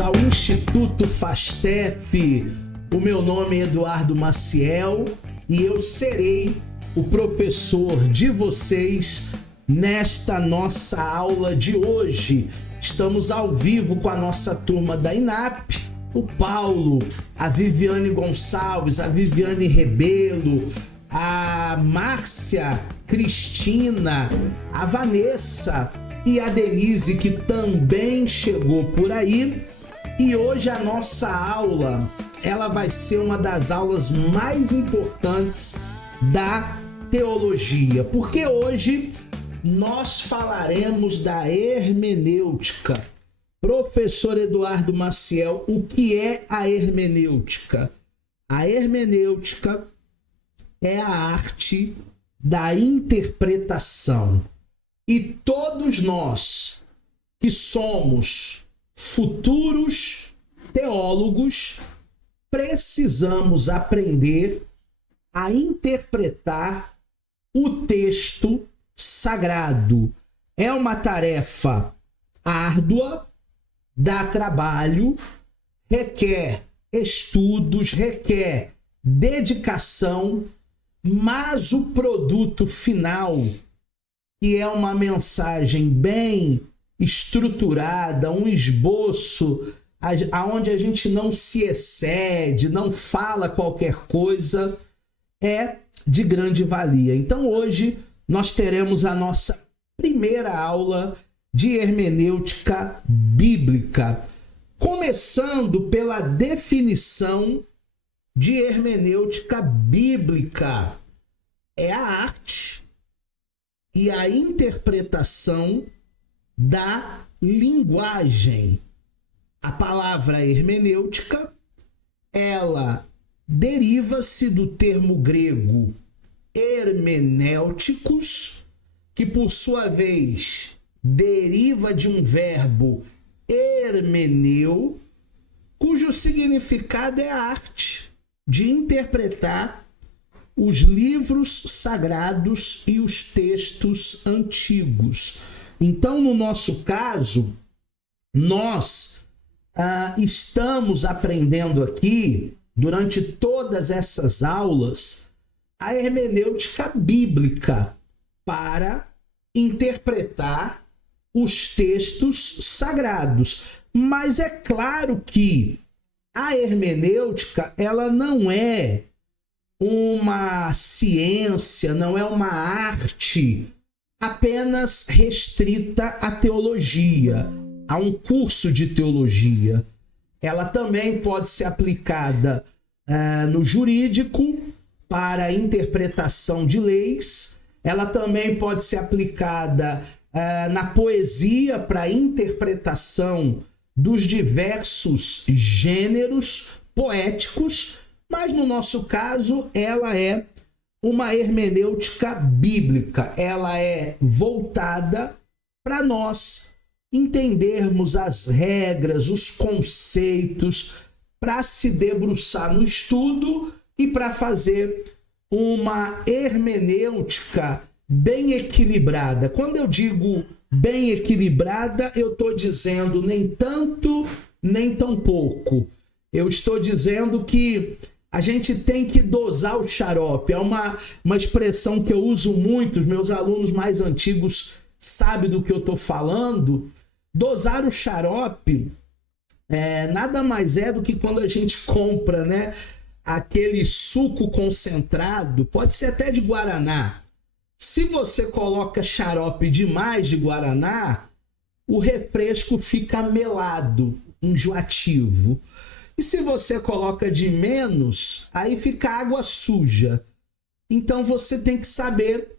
bem-vindos ao Instituto FASTEF. O meu nome é Eduardo Maciel e eu serei o professor de vocês nesta nossa aula de hoje. Estamos ao vivo com a nossa turma da INAP, o Paulo, a Viviane Gonçalves, a Viviane Rebelo, a Márcia Cristina, a Vanessa e a Denise, que também chegou por aí. E hoje a nossa aula, ela vai ser uma das aulas mais importantes da teologia, porque hoje nós falaremos da hermenêutica. Professor Eduardo Maciel, o que é a hermenêutica? A hermenêutica é a arte da interpretação. E todos nós que somos futuros teólogos precisamos aprender a interpretar o texto sagrado. É uma tarefa árdua, dá trabalho, requer estudos, requer dedicação, mas o produto final, que é uma mensagem bem estruturada, um esboço aonde a gente não se excede, não fala qualquer coisa, é de grande valia. Então hoje nós teremos a nossa primeira aula de hermenêutica bíblica, começando pela definição de hermenêutica bíblica. É a arte e a interpretação da linguagem. A palavra hermenêutica, ela deriva-se do termo grego hermenêuticos, que por sua vez deriva de um verbo hermeneu, cujo significado é a arte de interpretar os livros sagrados e os textos antigos. Então, no nosso caso, nós estamos aprendendo aqui, durante todas essas aulas, a hermenêutica bíblica para interpretar os textos sagrados. Mas é claro que a hermenêutica, ela não é uma ciência, não é uma arte apenas restrita à teologia, a um curso de teologia. Ela também pode ser aplicada no jurídico para a interpretação de leis. Ela também pode ser aplicada na poesia para a interpretação dos diversos gêneros poéticos, mas no nosso caso ela é uma hermenêutica bíblica. Ela é voltada para nós entendermos as regras, os conceitos, para se debruçar no estudo e para fazer uma hermenêutica bem equilibrada. Quando eu digo bem equilibrada, eu estou dizendo nem tanto, nem tão pouco. Eu estou dizendo que a gente tem que dosar o xarope. É uma expressão que eu uso muito, os meus alunos mais antigos sabem do que eu estou falando. Dosar o xarope nada mais é do que quando a gente compra, né, aquele suco concentrado, pode ser até de guaraná. Se você coloca xarope demais de guaraná, o refresco fica melado, enjoativo. E se você coloca de menos, aí fica água suja. Então você tem que saber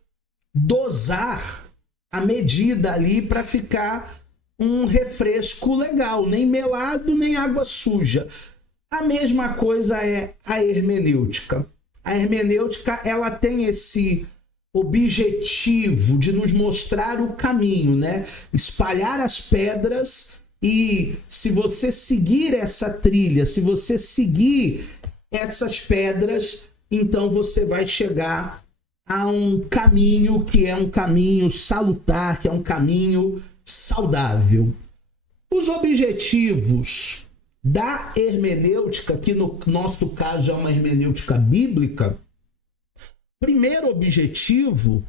dosar a medida ali para ficar um refresco legal, nem melado, nem água suja. A mesma coisa é a hermenêutica. A hermenêutica, ela tem esse objetivo de nos mostrar o caminho, né? Espalhar as pedras, e se você seguir essa trilha, se você seguir essas pedras, então você vai chegar a um caminho que é um caminho salutar, que é um caminho saudável. Os objetivos da hermenêutica, que no nosso caso é uma hermenêutica bíblica, primeiro objetivo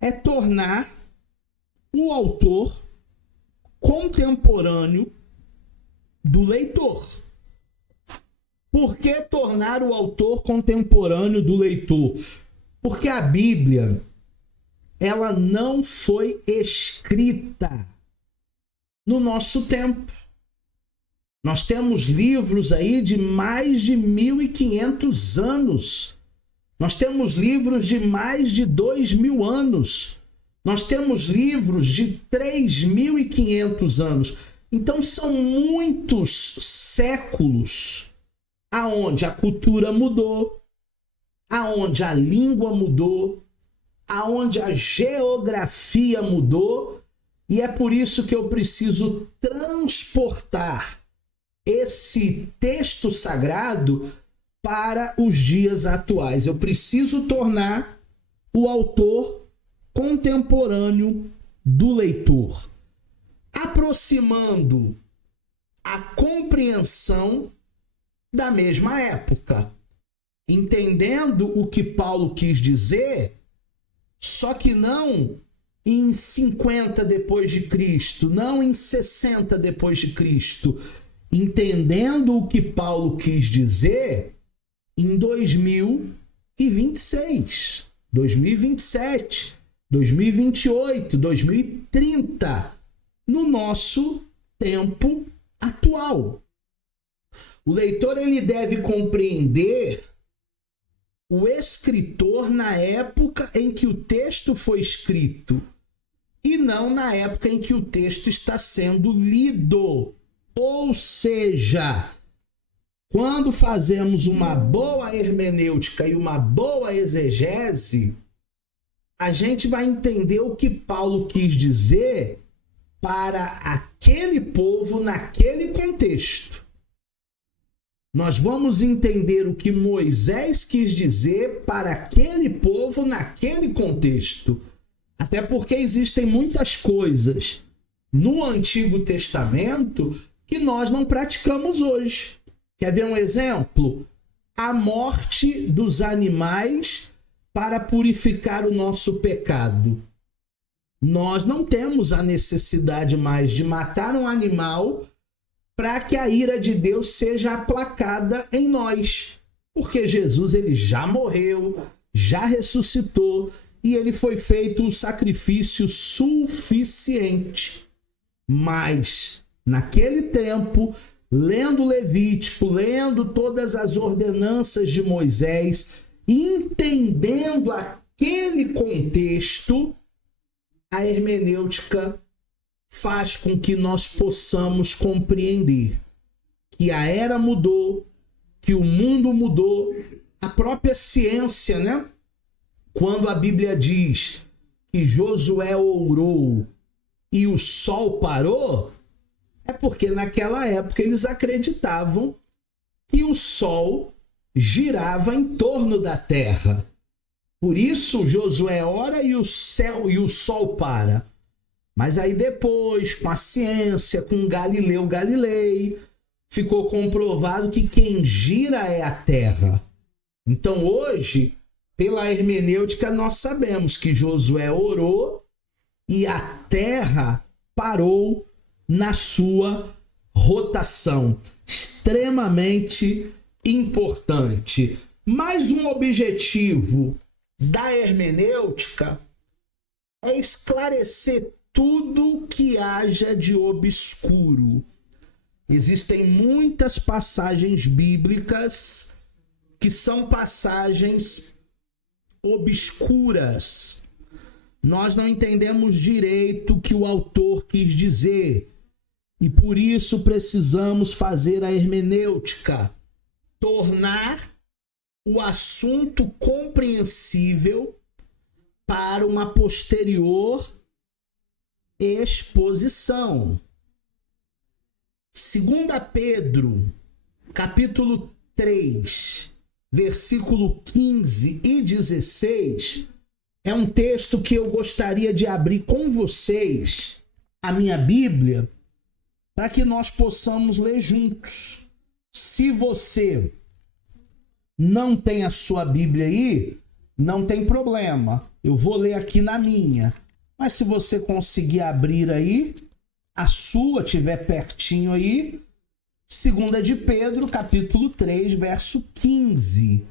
é tornar o autor contemporâneo do leitor. Por que tornar o autor contemporâneo do leitor? Porque a Bíblia, ela não foi escrita no nosso tempo. Nós temos livros aí de mais de 1.500 anos. Nós temos livros de mais de 2.000 anos. Nós temos livros de 3.500 anos. Então são muitos séculos aonde a cultura mudou, aonde a língua mudou, aonde a geografia mudou, e é por isso que eu preciso transportar esse texto sagrado para os dias atuais. Eu preciso tornar o autor contemporâneo do leitor, aproximando a compreensão da mesma época, entendendo o que Paulo quis dizer, só que não em 50 depois de Cristo, não em 60 depois de Cristo, entendendo o que Paulo quis dizer em 2026, 2027, 2028, 2030, no nosso tempo atual. O leitor ele deve compreender o escritor na época em que o texto foi escrito e não na época em que o texto está sendo lido. Ou seja, quando fazemos uma boa hermenêutica e uma boa exegese, a gente vai entender o que Paulo quis dizer para aquele povo naquele contexto. Nós vamos entender o que Moisés quis dizer para aquele povo naquele contexto. Até porque existem muitas coisas no Antigo Testamento que nós não praticamos hoje. Quer ver um exemplo? A morte dos animais para purificar o nosso pecado. Nós não temos a necessidade mais de matar um animal para que a ira de Deus seja aplacada em nós. Porque Jesus ele já morreu, já ressuscitou e ele foi feito um sacrifício suficiente. Mas, naquele tempo, lendo Levítico, lendo todas as ordenanças de Moisés, entendendo aquele contexto, a hermenêutica faz com que nós possamos compreender que a era mudou, que o mundo mudou, a própria ciência, né? Quando a Bíblia diz que Josué orou e o sol parou, é porque naquela época eles acreditavam que o sol girava em torno da terra. Por isso Josué ora e o sol para. Mas aí depois, com a ciência, com Galileu Galilei, ficou comprovado que quem gira é a terra. Então hoje, pela hermenêutica, nós sabemos que Josué orou e a terra parou na sua rotação. Extremamente importante. Mais um objetivo da hermenêutica é esclarecer tudo que haja de obscuro. Existem muitas passagens bíblicas que são passagens obscuras. Nós não entendemos direito o que o autor quis dizer e por isso precisamos fazer a hermenêutica, tornar o assunto compreensível para uma posterior exposição. 2 Pedro, capítulo 3, versículo 15 e 16, é um texto que eu gostaria de abrir com vocês, a minha Bíblia, para que nós possamos ler juntos. Se você não tem a sua Bíblia aí, não tem problema. Eu vou ler aqui na minha. Mas se você conseguir abrir aí, a sua tiver pertinho aí, 2 de Pedro, capítulo 3, verso 15.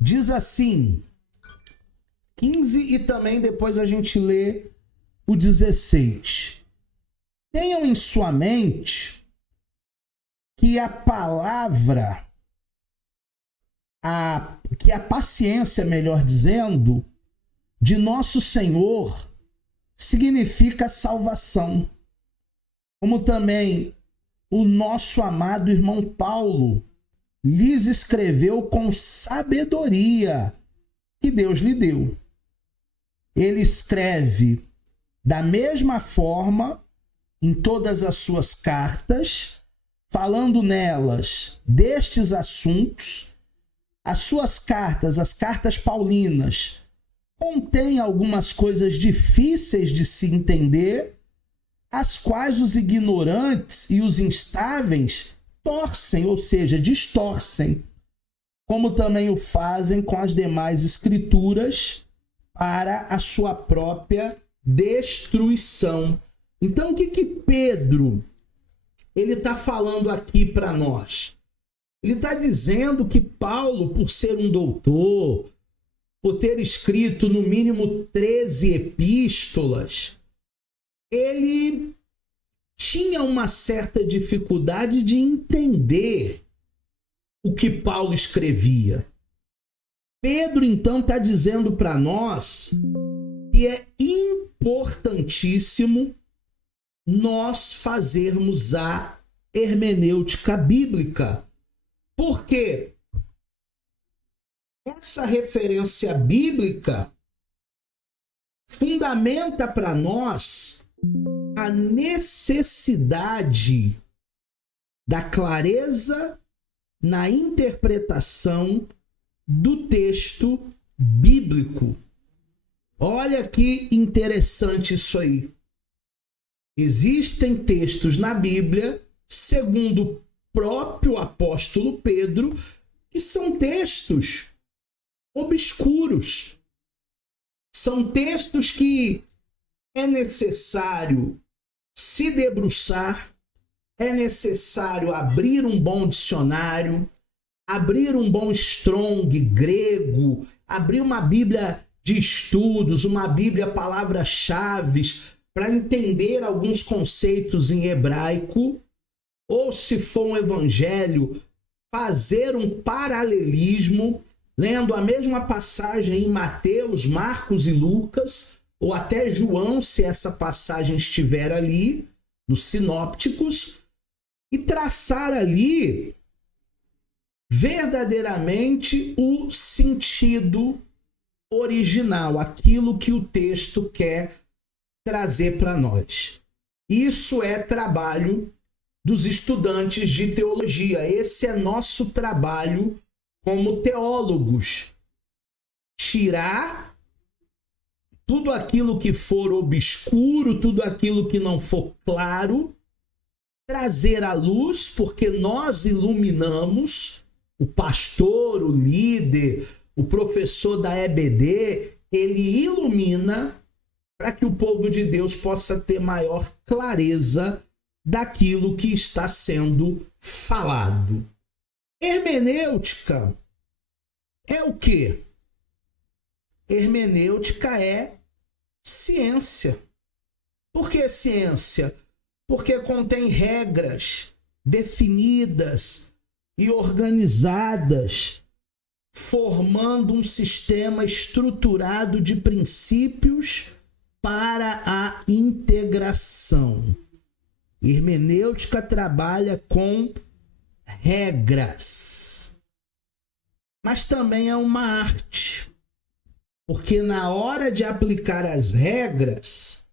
Diz assim, 15 e também depois a gente lê o 16. Tenham em sua mente que a palavra, que a paciência, melhor dizendo, de nosso Senhor significa salvação. Como também o nosso amado irmão Paulo lhes escreveu com sabedoria que Deus lhe deu. Ele escreve da mesma forma em todas as suas cartas, falando nelas destes assuntos. As suas cartas, as cartas paulinas, contêm algumas coisas difíceis de se entender, as quais os ignorantes e os instáveis torcem, ou seja, distorcem, como também o fazem com as demais escrituras para a sua própria destruição. Então, o que Pedro ele está falando aqui para nós? Ele está dizendo que Paulo, por ser um doutor, por ter escrito no mínimo 13 epístolas, ele tinha uma certa dificuldade de entender o que Paulo escrevia. Pedro, então, está dizendo para nós que é importantíssimo nós fazermos a hermenêutica bíblica. Porque essa referência bíblica fundamenta para nós a necessidade da clareza na interpretação do texto bíblico. Olha que interessante isso aí. Existem textos na Bíblia, segundo o próprio apóstolo Pedro, que são textos obscuros. São textos que é necessário se debruçar, é necessário abrir um bom dicionário, abrir um bom Strong grego, abrir uma Bíblia de estudos, uma Bíblia palavras-chave, para entender alguns conceitos em hebraico, ou se for um evangelho, fazer um paralelismo, lendo a mesma passagem em Mateus, Marcos e Lucas, ou até João, se essa passagem estiver ali, nos sinópticos, e traçar ali verdadeiramente o sentido original, aquilo que o texto quer trazer para nós. Isso é trabalho dos estudantes de teologia. Esse é nosso trabalho como teólogos. Tirar tudo aquilo que for obscuro, tudo aquilo que não for claro, trazer à luz, porque nós iluminamos, o pastor, o líder, o professor da EBD, ele ilumina para que o povo de Deus possa ter maior clareza daquilo que está sendo falado. Hermenêutica é o quê? Hermenêutica é ciência. Por que ciência? Porque contém regras definidas e organizadas, formando um sistema estruturado de princípios para a integração. Hermenêutica trabalha com regras, mas também é uma arte, porque na hora de aplicar as regras,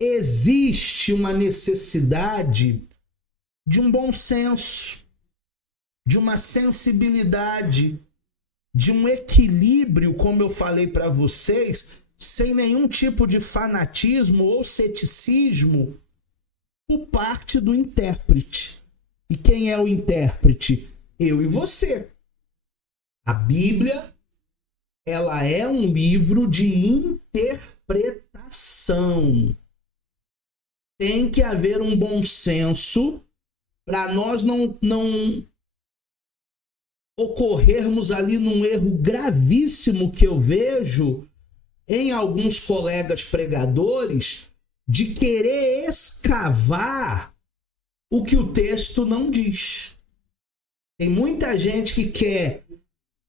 existe uma necessidade de um bom senso, de uma sensibilidade, de um equilíbrio, como eu falei para vocês, sem nenhum tipo de fanatismo ou ceticismo, por parte do intérprete. E quem é o intérprete? Eu e você. A Bíblia, ela é um livro de interpretação. Tem que haver um bom senso para nós não ocorrermos ali num erro gravíssimo que eu vejo em alguns colegas pregadores de querer escavar o que o texto não diz. Tem muita gente que quer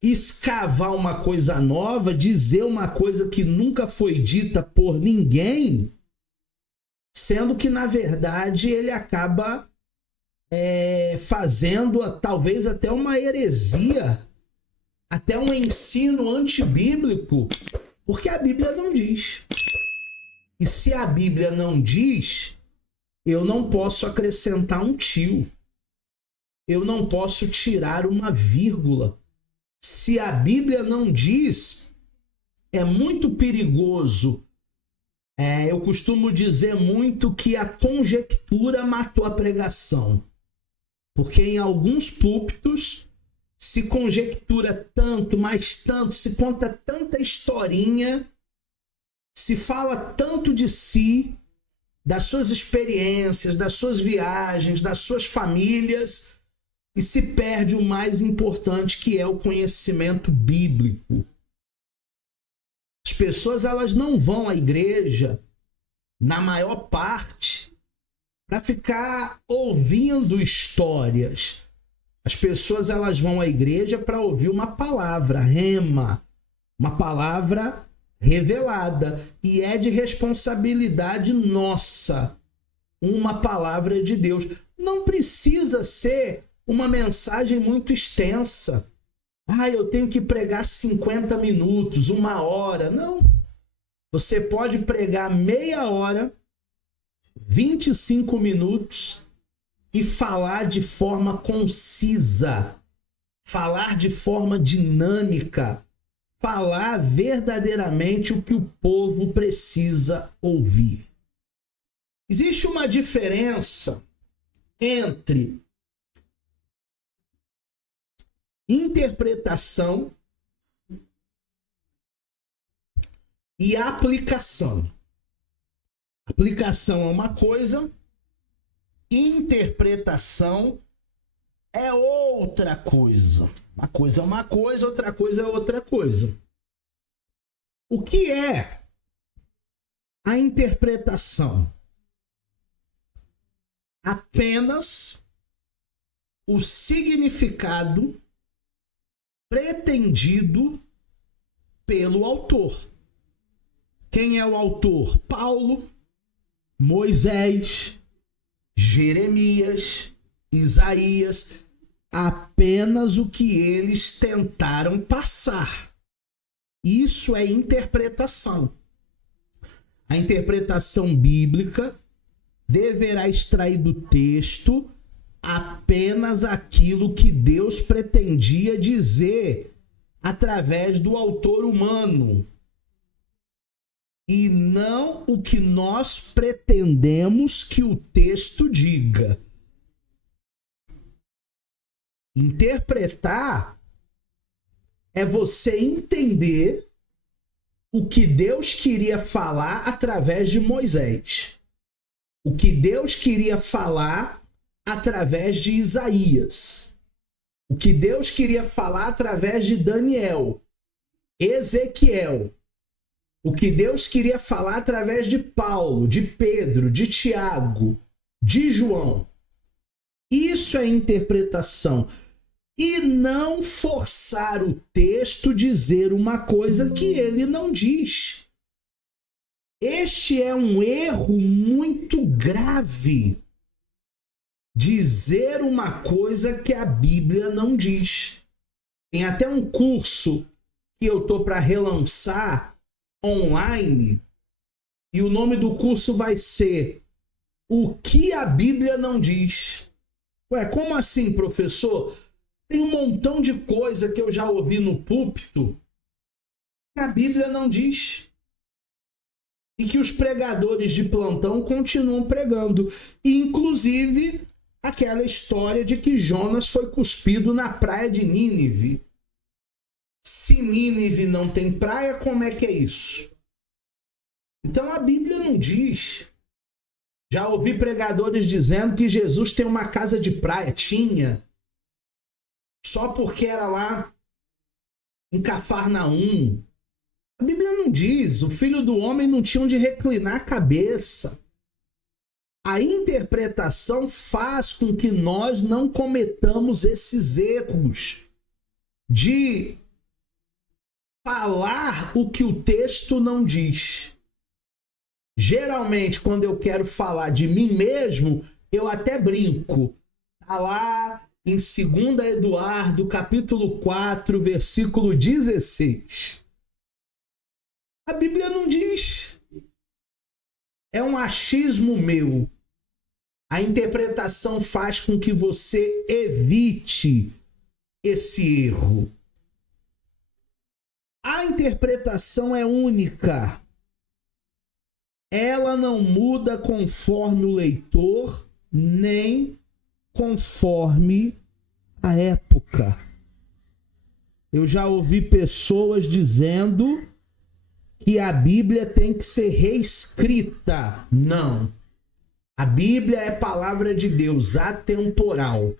escavar uma coisa nova, dizer uma coisa que nunca foi dita por ninguém, sendo que, na verdade, ele acaba fazendo talvez até uma heresia, até um ensino antibíblico, porque a Bíblia não diz. E se a Bíblia não diz, eu não posso acrescentar um tio. Eu não posso tirar uma vírgula. Se a Bíblia não diz, é muito perigoso. Eu costumo dizer muito que a conjectura matou a pregação. Porque em alguns púlpitos se conjectura tanto, mais tanto, se conta tanta historinha, se fala tanto de si, das suas experiências, das suas viagens, das suas famílias, e se perde o mais importante, que é o conhecimento bíblico. As pessoas, elas não vão à igreja, na maior parte, para ficar ouvindo histórias. As pessoas, elas vão à igreja para ouvir uma palavra, rema, uma palavra revelada, e é de responsabilidade nossa uma palavra de Deus. Não precisa ser uma mensagem muito extensa. Eu tenho que pregar 50 minutos, 1 hora. Não. Você pode pregar meia hora, 25 minutos e falar de forma concisa, falar de forma dinâmica, falar verdadeiramente o que o povo precisa ouvir. Existe uma diferença entre interpretação e aplicação. Aplicação é uma coisa, interpretação é outra coisa. Uma coisa é uma coisa, outra coisa é outra coisa. O que é a interpretação? Apenas o significado pretendido pelo autor. Quem é o autor? Paulo, Moisés, Jeremias, Isaías. Apenas o que eles tentaram passar. Isso é interpretação. A interpretação bíblica deverá extrair do texto apenas aquilo que Deus pretendia dizer através do autor humano, e não o que nós pretendemos que o texto diga. Interpretar é você entender o que Deus queria falar através de Moisés, o que Deus queria falar através de Isaías, o que Deus queria falar através de Daniel, Ezequiel, o que Deus queria falar através de Paulo, de Pedro, de Tiago, de João. Isso é interpretação. E não forçar o texto a dizer uma coisa que ele não diz. Este é um erro muito grave. Dizer uma coisa que a Bíblia não diz. Tem até um curso que eu estou para relançar online, e o nome do curso vai ser O que a Bíblia não diz. Como assim, professor? Tem um montão de coisa que eu já ouvi no púlpito que a Bíblia não diz. e que os pregadores de plantão continuam pregando. Inclusive, aquela história de que Jonas foi cuspido na praia de Nínive. Se Nínive não tem praia, como é que é isso? Então a Bíblia não diz. Já ouvi pregadores dizendo que Jesus tem uma casa de praia. Tinha. Só porque era lá em Cafarnaum. A Bíblia não diz. O Filho do Homem não tinha onde reclinar a cabeça. A interpretação faz com que nós não cometamos esses erros de falar o que o texto não diz. Geralmente, quando eu quero falar de mim mesmo, eu até brinco. Está lá em 2 Eduardo, capítulo 4, versículo 16. A Bíblia não diz. É um achismo meu. A interpretação faz com que você evite esse erro. A interpretação é única. Ela não muda conforme o leitor, nem conforme a época. Eu já ouvi pessoas dizendo que a Bíblia tem que ser reescrita. Não. A Bíblia é palavra de Deus, atemporal.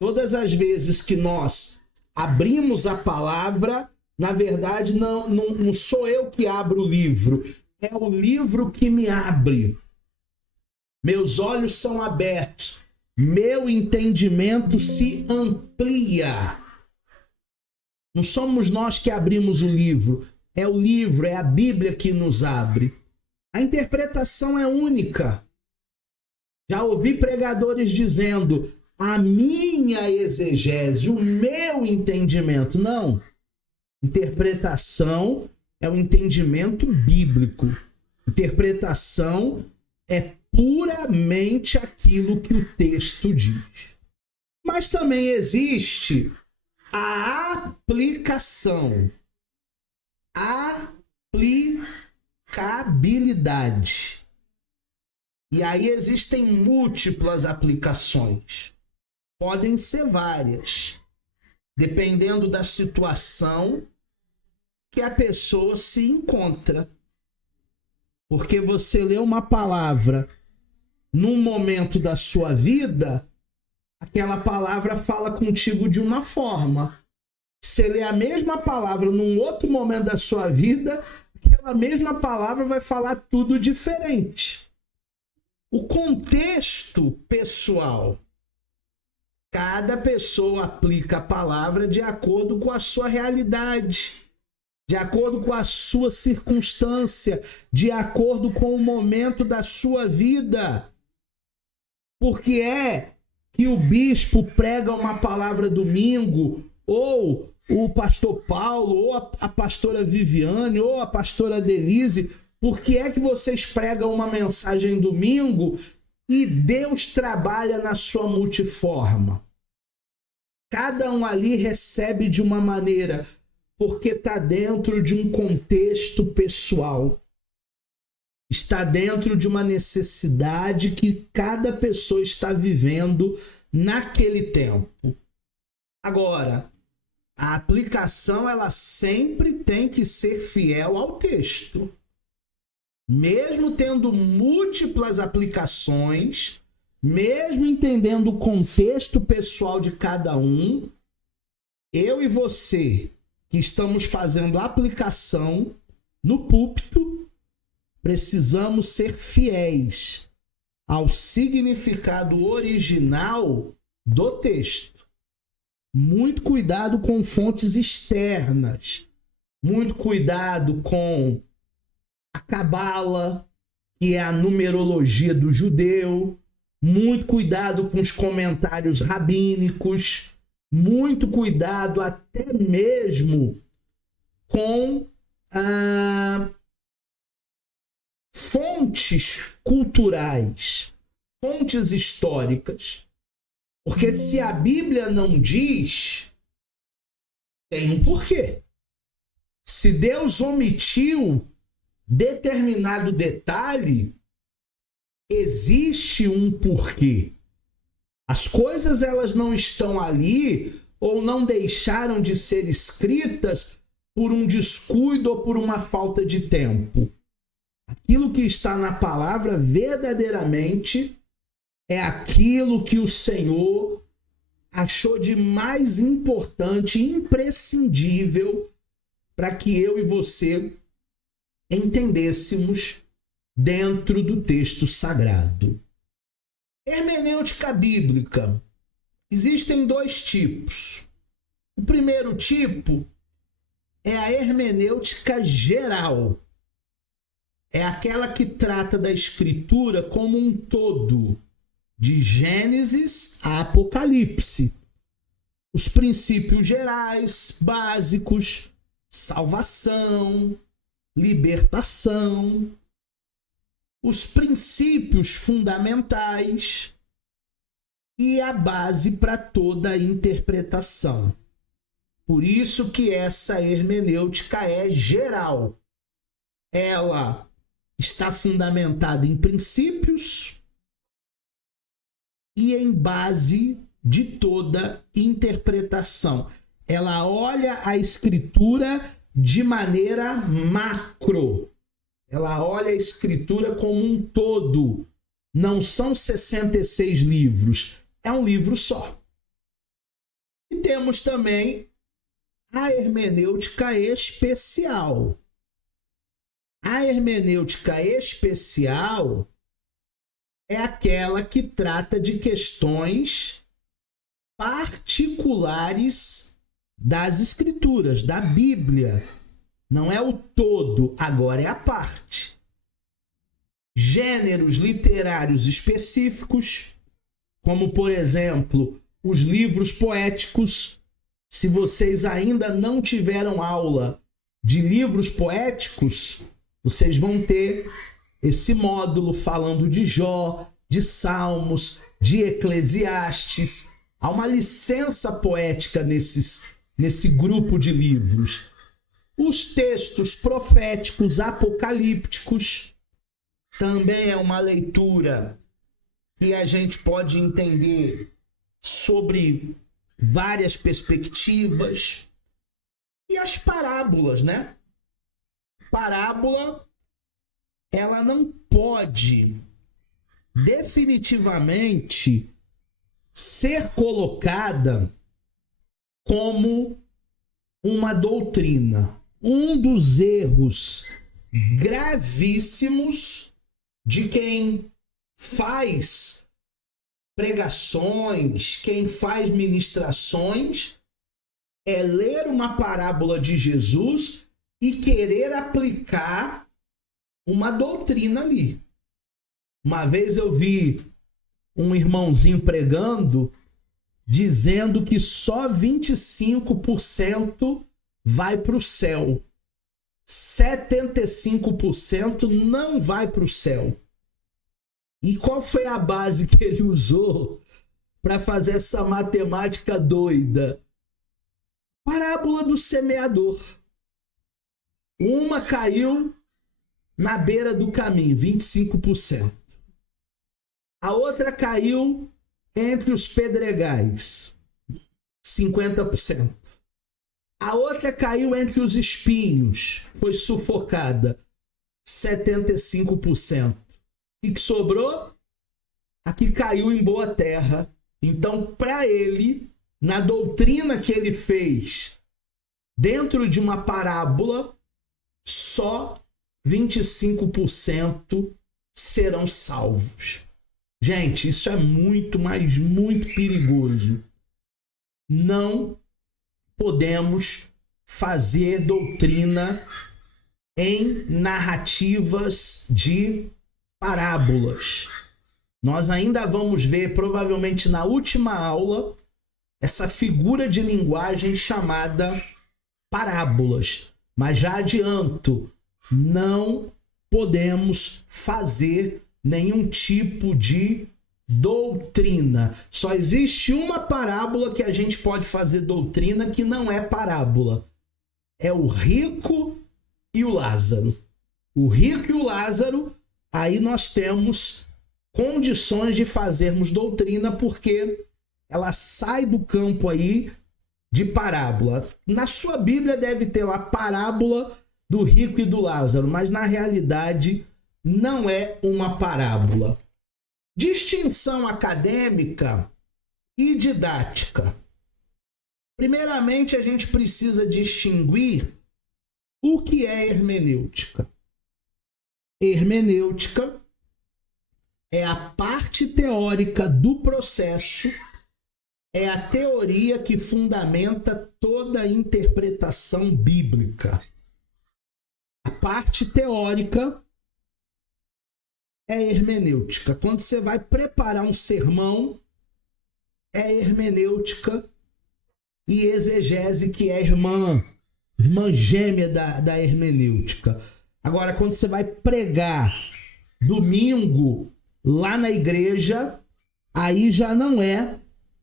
Todas as vezes que nós abrimos a palavra, na verdade, não sou eu que abro o livro, é o livro que me abre. Meus olhos são abertos, meu entendimento se amplia. Não somos nós que abrimos o livro, é o livro, é a Bíblia que nos abre. A interpretação é única. Já ouvi pregadores dizendo, a minha exegese, o meu entendimento. Não. Interpretação é o entendimento bíblico. Interpretação é puramente aquilo que o texto diz. Mas também existe a aplicação. Aplicabilidade. E aí existem múltiplas aplicações. Podem ser várias, dependendo da situação que a pessoa se encontra. Porque você lê uma palavra num momento da sua vida, aquela palavra fala contigo de uma forma. Você lê a mesma palavra num outro momento da sua vida, aquela mesma palavra vai falar tudo diferente. O contexto pessoal. Cada pessoa aplica a palavra de acordo com a sua realidade, de acordo com a sua circunstância, de acordo com o momento da sua vida. Porque é que o bispo prega uma palavra domingo, ou o pastor Paulo, ou a pastora Viviane, ou a pastora Denise, por que é que vocês pregam uma mensagem domingo e Deus trabalha na sua multiforma? Cada um ali recebe de uma maneira, porque está dentro de um contexto pessoal. Está dentro de uma necessidade que cada pessoa está vivendo naquele tempo. Agora, a aplicação ela sempre tem que ser fiel ao texto. Mesmo tendo múltiplas aplicações, mesmo entendendo o contexto pessoal de cada um, eu e você que estamos fazendo a aplicação no púlpito, precisamos ser fiéis ao significado original do texto. Muito cuidado com fontes externas, muito cuidado com a cabala, que é a numerologia do judeu, muito cuidado com os comentários rabínicos, muito cuidado até mesmo com fontes culturais, fontes históricas. Porque se a Bíblia não diz, tem um porquê. Se Deus omitiu determinado detalhe, existe um porquê. As coisas elas não estão ali ou não deixaram de ser escritas por um descuido ou por uma falta de tempo. Aquilo que está na palavra verdadeiramente é aquilo que o Senhor achou de mais importante, imprescindível, para que eu e você entendêssemos dentro do texto sagrado. Hermenêutica bíblica. Existem dois tipos. O primeiro tipo é a hermenêutica geral. É aquela que trata da Escritura como um todo, de Gênesis a Apocalipse. Os princípios gerais, básicos, salvação, libertação, os princípios fundamentais e a base para toda a interpretação. Por isso que essa hermenêutica é geral. Ela está fundamentada em princípios e em base de toda interpretação. Ela olha a Escritura de maneira macro. Ela olha a Escritura como um todo. Não são 66 livros. É um livro só. E temos também a hermenêutica especial. A hermenêutica especial é aquela que trata de questões particulares das Escrituras, da Bíblia. Não é o todo, agora é a parte. Gêneros literários específicos, como, por exemplo, os livros poéticos. Se vocês ainda não tiveram aula de livros poéticos, vocês vão ter esse módulo falando de Jó, de Salmos, de Eclesiastes. Há uma licença poética nesse grupo de livros. Os textos proféticos apocalípticos também é uma leitura que a gente pode entender sobre várias perspectivas. E as parábolas, né? Parábola, ela não pode definitivamente ser colocada como uma doutrina. Um dos erros gravíssimos de quem faz pregações, quem faz ministrações, é ler uma parábola de Jesus e querer aplicar uma doutrina ali. Uma vez eu vi um irmãozinho pregando, dizendo que só 25% vai para o céu. 75% não vai para o céu. E qual foi a base que ele usou para fazer essa matemática doida? Parábola do semeador. Uma caiu na beira do caminho, 25%. A outra caiu entre os pedregais, 50%. A outra caiu entre os espinhos, foi sufocada, 75%. E que sobrou? A que caiu em boa terra. Então, para ele, na doutrina que ele fez, dentro de uma parábola, só 25% serão salvos. Gente, isso é muito, mas muito perigoso. Não podemos fazer doutrina em narrativas de parábolas. Nós ainda vamos ver, provavelmente na última aula, essa figura de linguagem chamada parábolas. Mas já adianto, não podemos fazer nenhum tipo de doutrina. Só existe uma parábola que a gente pode fazer doutrina que não é parábola. É o rico e o Lázaro. o rico e o Lázaro, aí nós temos condições de fazermos doutrina, porque ela sai do campo aí de parábola. Na sua Bíblia deve ter lá parábola do rico e do Lázaro, mas na realidade não é uma parábola. Distinção acadêmica e didática. Primeiramente, a gente precisa distinguir o que é hermenêutica. Hermenêutica é a parte teórica do processo, é a teoria que fundamenta toda a interpretação bíblica. A parte teórica é hermenêutica. Quando você vai preparar um sermão, é hermenêutica e exegese, que é irmã gêmea da hermenêutica. Agora, quando você vai pregar domingo lá na igreja, aí já não é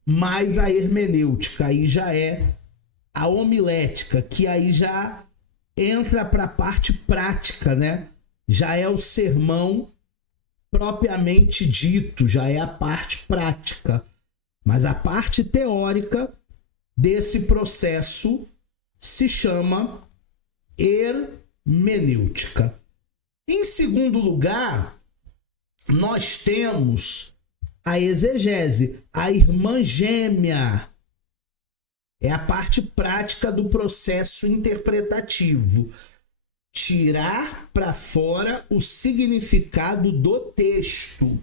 mais a hermenêutica, aí já é a homilética, que aí já entra para a parte prática, né? Já é o sermão propriamente dito, já é a parte prática. Mas a parte teórica desse processo se chama hermenêutica. Em segundo lugar, nós temos a exegese, a irmã gêmea. É a parte prática do processo interpretativo. Tirar para fora o significado do texto.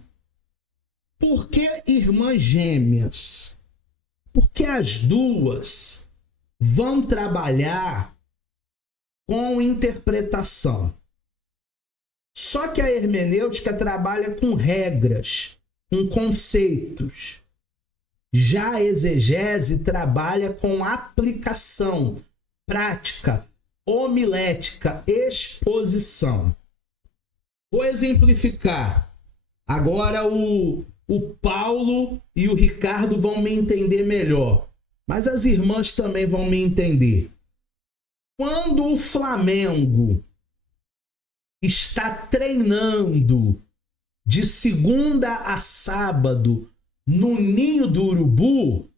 Por que irmãs gêmeas? Porque as duas vão trabalhar com interpretação. Só que a hermenêutica trabalha com regras, com conceitos. Já a exegese trabalha com aplicação, prática, homilética, exposição. Vou exemplificar. Agora o Paulo e o Ricardo vão me entender melhor, mas as irmãs também vão me entender. Quando o Flamengo está treinando de segunda a sábado no Ninho do Urubu,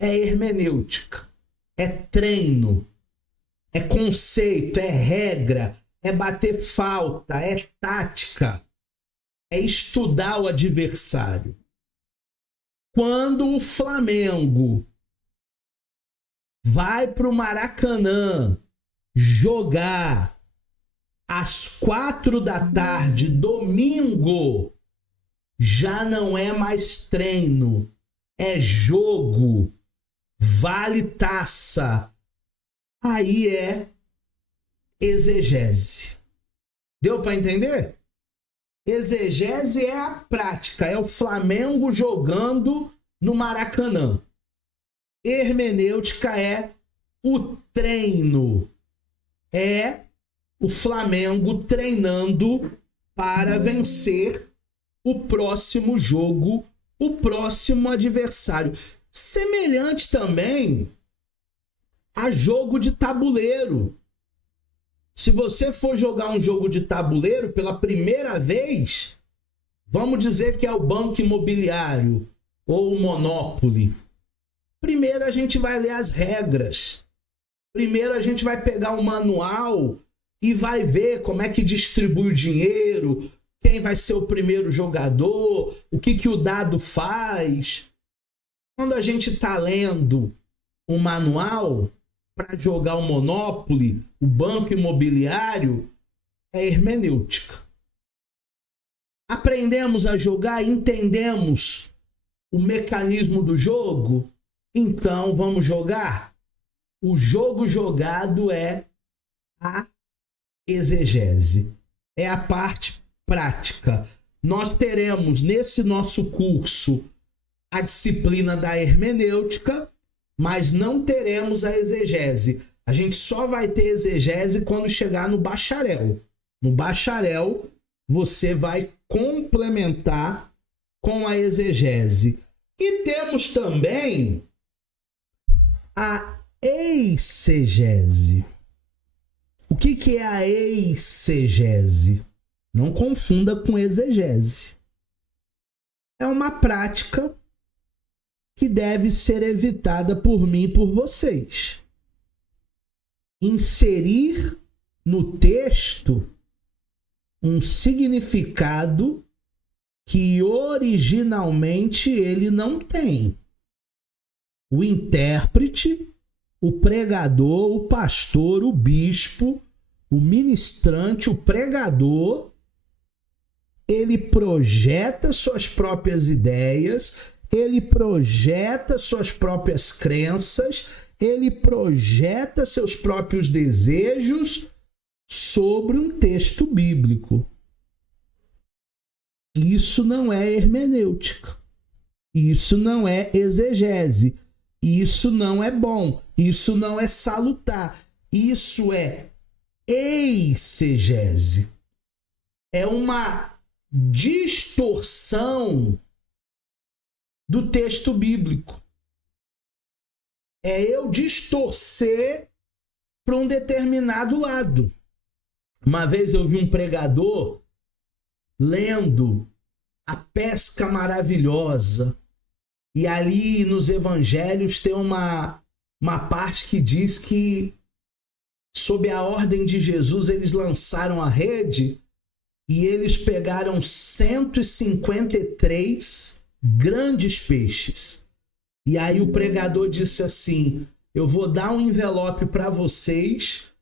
é hermenêutica, é treino, é conceito, é regra, é bater falta, é tática, é estudar o adversário. Quando o Flamengo vai para o Maracanã jogar às 4 da tarde, domingo, já não é mais treino, é jogo, vale taça. Aí é exegese. Deu para entender? Exegese é a prática, é o Flamengo jogando no Maracanã. Hermenêutica é o treino, é o Flamengo treinando para vencer o próximo jogo, o próximo adversário. Semelhante também a jogo de tabuleiro. Se você for jogar um jogo de tabuleiro pela primeira vez, vamos dizer que é o Banco Imobiliário ou o Monopoly. Primeiro a gente vai ler as regras. Primeiro a gente vai pegar o manual e vai ver como é que distribui o dinheiro, quem vai ser o primeiro jogador, o que o dado faz. Quando a gente está lendo o manual para jogar o Monopoly, o Banco Imobiliário, é hermenêutica. Aprendemos a jogar, entendemos o mecanismo do jogo, então vamos jogar. O jogo jogado é a exegese, é a parte prática. Nós teremos nesse nosso curso a disciplina da hermenêutica, mas não teremos a exegese. A gente só vai ter exegese quando chegar no bacharel. No bacharel, você vai complementar com a exegese. E temos também a eisegese. O que é a exegese? Não confunda com exegese. É uma prática que deve ser evitada por mim e por vocês. Inserir no texto um significado que originalmente ele não tem. O intérprete, o pregador, o pastor, o bispo, o ministrante, o pregador, ele projeta suas próprias ideias, ele projeta suas próprias crenças, ele projeta seus próprios desejos sobre um texto bíblico. Isso não é hermenêutica. Isso não é exegese. Isso não é bom. Isso não é salutar. Isso é eisegese. É uma distorção do texto bíblico. É eu distorcer para um determinado lado. Uma vez eu vi um pregador lendo A Pesca Maravilhosa, e ali nos evangelhos tem uma parte que diz que, sob a ordem de Jesus, eles lançaram a rede e eles pegaram 153 grandes peixes. E aí o pregador disse assim: eu vou dar um envelope para vocês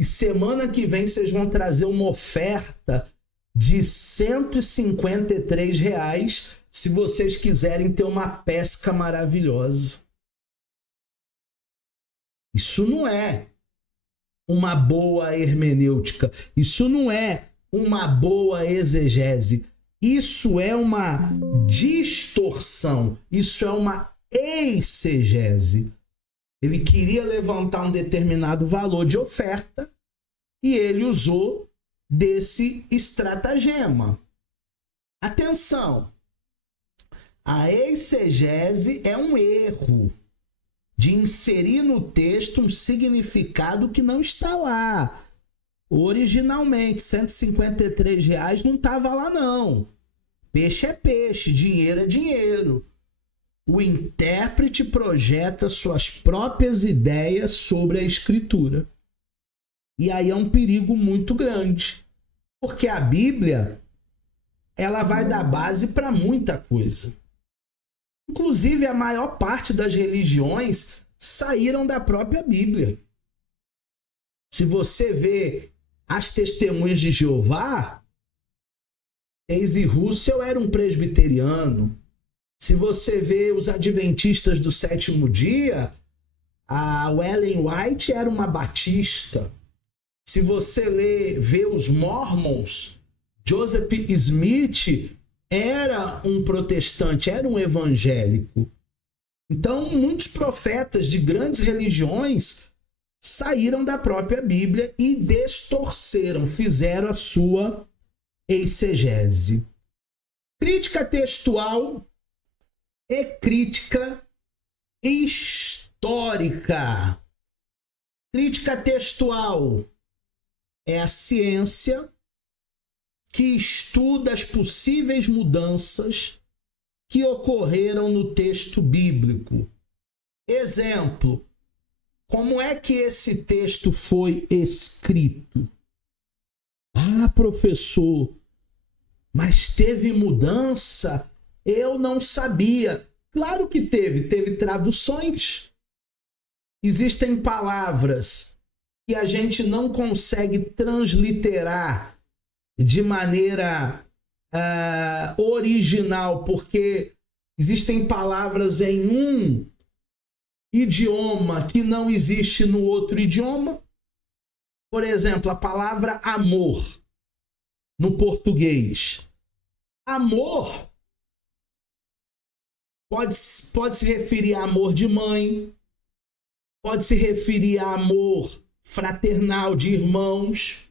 e semana que vem vocês vão trazer uma oferta de R$153 se vocês quiserem ter uma pesca maravilhosa. Isso não é uma boa hermenêutica. Isso não é uma boa exegese. Isso é uma distorção. Isso é uma eisegese. Ele queria levantar um determinado valor de oferta e ele usou desse estratagema. Atenção! A exegese é um erro de inserir no texto um significado que não está lá. Originalmente, R$153 não estava lá, não. Peixe é peixe, dinheiro é dinheiro. O intérprete projeta suas próprias ideias sobre a escritura. E aí é um perigo muito grande. Porque a Bíblia, ela vai dar base para muita coisa. Inclusive, a maior parte das religiões saíram da própria Bíblia. Se você vê as Testemunhas de Jeová, Daisy Russell era um presbiteriano. Se você vê os Adventistas do Sétimo Dia, a Ellen White era uma batista. Se você vê os Mormons, Joseph Smith era um protestante, era um evangélico. Então, muitos profetas de grandes religiões saíram da própria Bíblia e distorceram, fizeram a sua exegese. Crítica textual e crítica histórica. Crítica textual é a ciência que estuda as possíveis mudanças que ocorreram no texto bíblico. Exemplo, como é que esse texto foi escrito? Ah, professor, mas teve mudança? Eu não sabia. Claro que teve traduções. Existem palavras que a gente não consegue transliterar de maneira original, porque existem palavras em um idioma que não existe no outro idioma. Por exemplo, a palavra amor no português. Amor pode se referir a amor de mãe, pode se referir a amor fraternal de irmãos,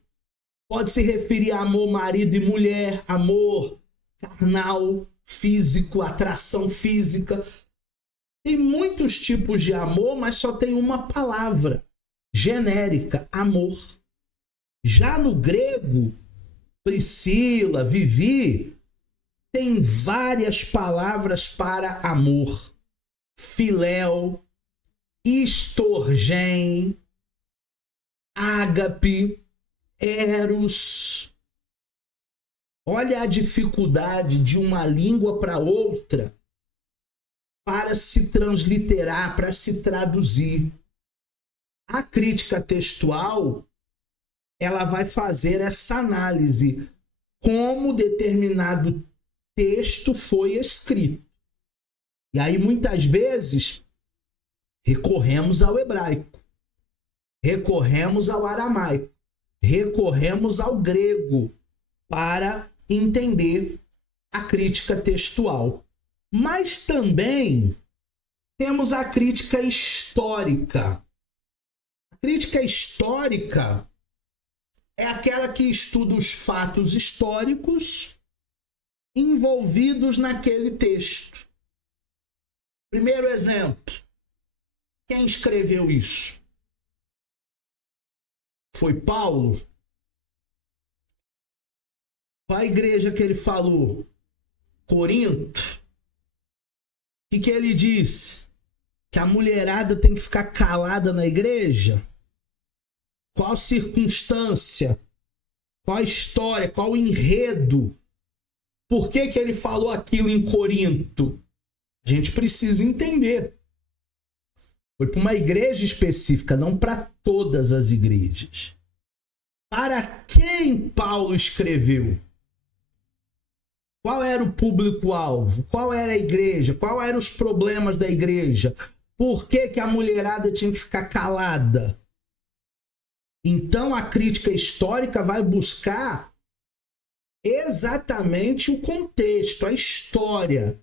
pode se referir a amor marido e mulher, amor carnal, físico, atração física. Tem muitos tipos de amor, mas só tem uma palavra genérica, amor. Já no grego, Priscila, Vivi, tem várias palavras para amor. Filéu, estorgém, ágape, eros. Olha a dificuldade de uma língua para outra para se transliterar, para se traduzir. A crítica textual, ela vai fazer essa análise, como determinado texto foi escrito. E aí, muitas vezes, recorremos ao hebraico, recorremos ao aramaico, recorremos ao grego para entender a crítica textual. Mas também temos a crítica histórica. A crítica histórica é aquela que estuda os fatos históricos envolvidos naquele texto. Primeiro exemplo. Quem escreveu isso? Foi Paulo? Qual a igreja que ele falou? Corinto? O que ele disse? Que a mulherada tem que ficar calada na igreja? Qual circunstância? Qual história? Qual enredo? Por que ele falou aquilo em Corinto? A gente precisa entender. Foi para uma igreja específica, não para todas as igrejas. Para quem Paulo escreveu? Qual era o público-alvo? Qual era a igreja? Qual eram os problemas da igreja? Por que a mulherada tinha que ficar calada? Então a crítica histórica vai buscar exatamente o contexto, a história,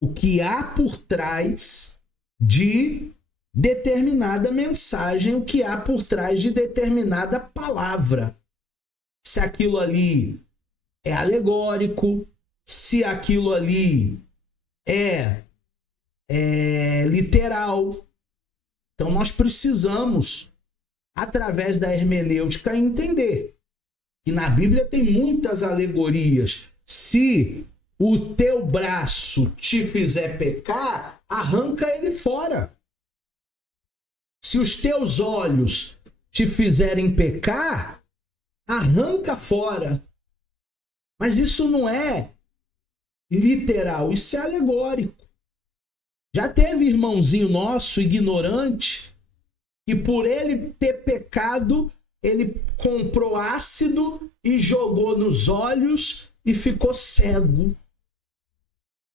o que há por trás de determinada mensagem, o que há por trás de determinada palavra. Se aquilo ali é alegórico, se aquilo ali é literal. Então nós precisamos, através da hermenêutica, entender que na Bíblia tem muitas alegorias. Se o teu braço te fizer pecar, arranca ele fora. Se os teus olhos te fizerem pecar, arranca fora. Mas isso não é literal, isso é alegórico. Já teve irmãozinho nosso, ignorante, que por ele ter pecado, ele comprou ácido e jogou nos olhos e ficou cego.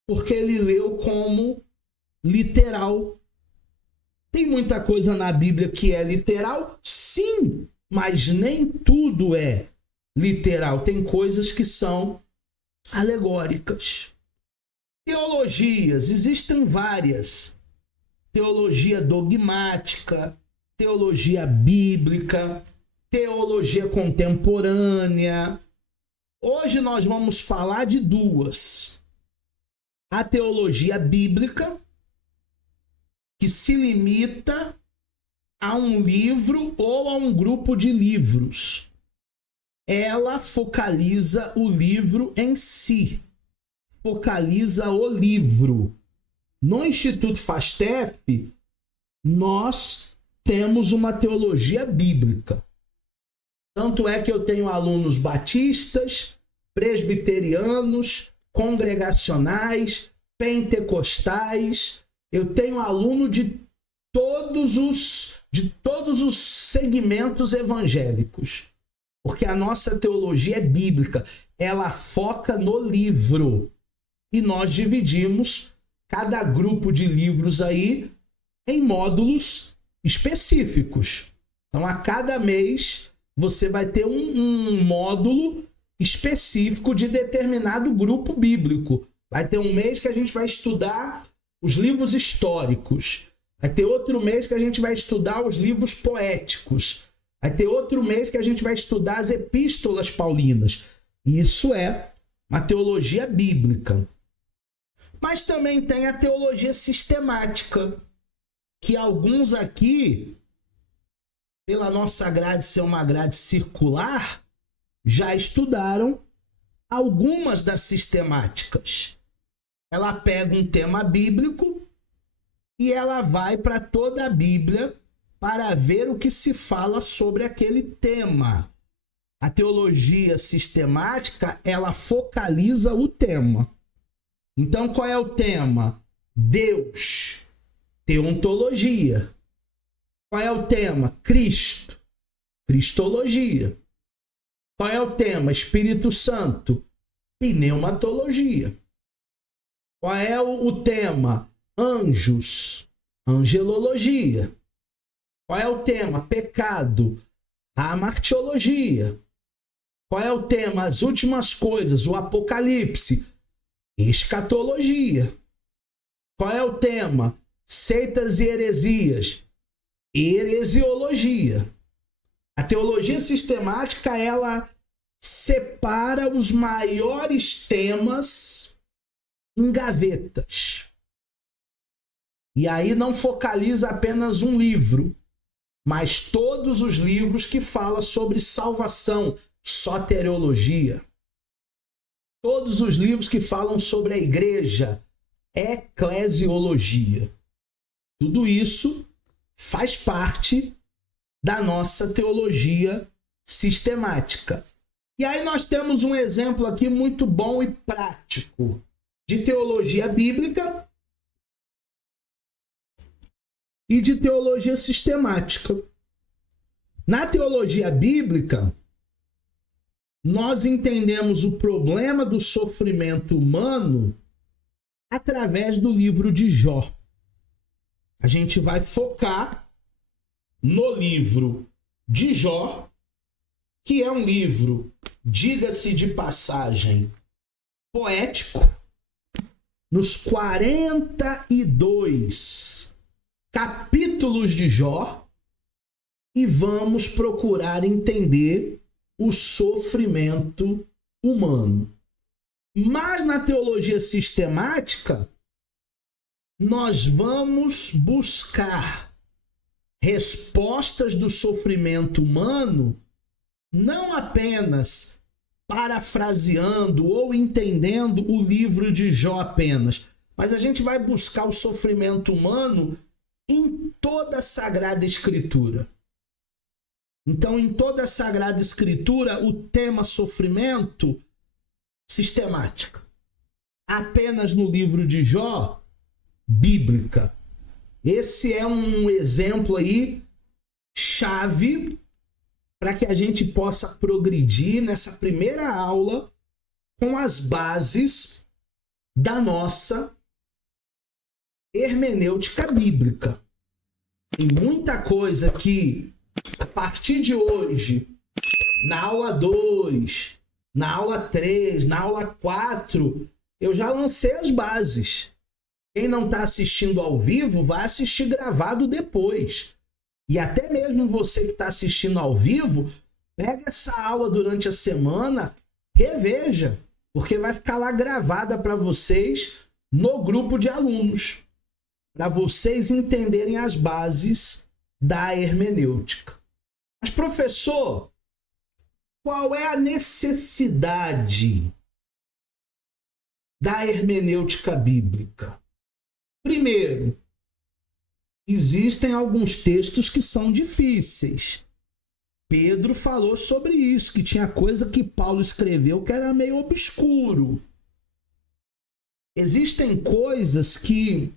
Porque ele leu como literal. Tem muita coisa na Bíblia que é literal? Sim, mas nem tudo é literal. Tem coisas que são alegóricas. Teologias, existem várias. Teologia dogmática, teologia bíblica, teologia contemporânea. Hoje nós vamos falar de duas. A teologia bíblica, que se limita a um livro ou a um grupo de livros. Ela focaliza o livro em si, focaliza o livro. No Instituto Fastef, nós temos uma teologia bíblica. Tanto é que eu tenho alunos batistas, presbiterianos, congregacionais, pentecostais. Eu tenho aluno de todos os segmentos evangélicos. Porque a nossa teologia é bíblica. Ela foca no livro. E nós dividimos cada grupo de livros aí em módulos específicos. Então, a cada mês, você vai ter um módulo específico de determinado grupo bíblico. Vai ter um mês que a gente vai estudar os livros históricos. Vai ter outro mês que a gente vai estudar os livros poéticos. Vai ter outro mês que a gente vai estudar as epístolas paulinas. Isso é uma teologia bíblica. Mas também tem a teologia sistemática, que alguns aqui pela nossa grade ser uma grade circular, já estudaram algumas das sistemáticas. Ela pega um tema bíblico e ela vai para toda a Bíblia para ver o que se fala sobre aquele tema. A teologia sistemática, ela focaliza o tema. Então, qual é o tema? Deus, teontologia. Qual é o tema? Cristo, cristologia. Qual é o tema? Espírito Santo, pneumatologia. Qual é o tema? Anjos, angelologia. Qual é o tema? Pecado, amartiologia. Qual é o tema? As últimas coisas, o Apocalipse, escatologia. Qual é o tema? Seitas e heresias, heresiologia. A teologia sistemática, ela separa os maiores temas em gavetas. E aí não focaliza apenas um livro, mas todos os livros que falam sobre salvação, soteriologia. Todos os livros que falam sobre a igreja, eclesiologia. Tudo isso faz parte da nossa teologia sistemática. E aí nós temos um exemplo aqui muito bom e prático de teologia bíblica e de teologia sistemática. Na teologia bíblica, nós entendemos o problema do sofrimento humano através do livro de Jó. A gente vai focar no livro de Jó, que é um livro, diga-se de passagem, poético, nos 42 capítulos de Jó, e vamos procurar entender o sofrimento humano. Mas na teologia sistemática, nós vamos buscar respostas do sofrimento humano, não apenas parafraseando ou entendendo o livro de Jó apenas, mas a gente vai buscar o sofrimento humano em toda a Sagrada Escritura. Então, em toda a Sagrada Escritura, o tema sofrimento, sistemática. Apenas no livro de Jó, bíblica. Esse é um exemplo aí, chave, para que a gente possa progredir nessa primeira aula com as bases da nossa hermenêutica bíblica. E muita coisa que, a partir de hoje, na aula 2, na aula 3, na aula 4, eu já lancei as bases. Quem não está assistindo ao vivo, vai assistir gravado depois. E até mesmo você que está assistindo ao vivo, pega essa aula durante a semana, reveja, porque vai ficar lá gravada para vocês no grupo de alunos, para vocês entenderem as bases da hermenêutica. Mas, professor, qual é a necessidade da hermenêutica bíblica? Primeiro, existem alguns textos que são difíceis. Pedro falou sobre isso, que tinha coisa que Paulo escreveu que era meio obscuro. Existem coisas que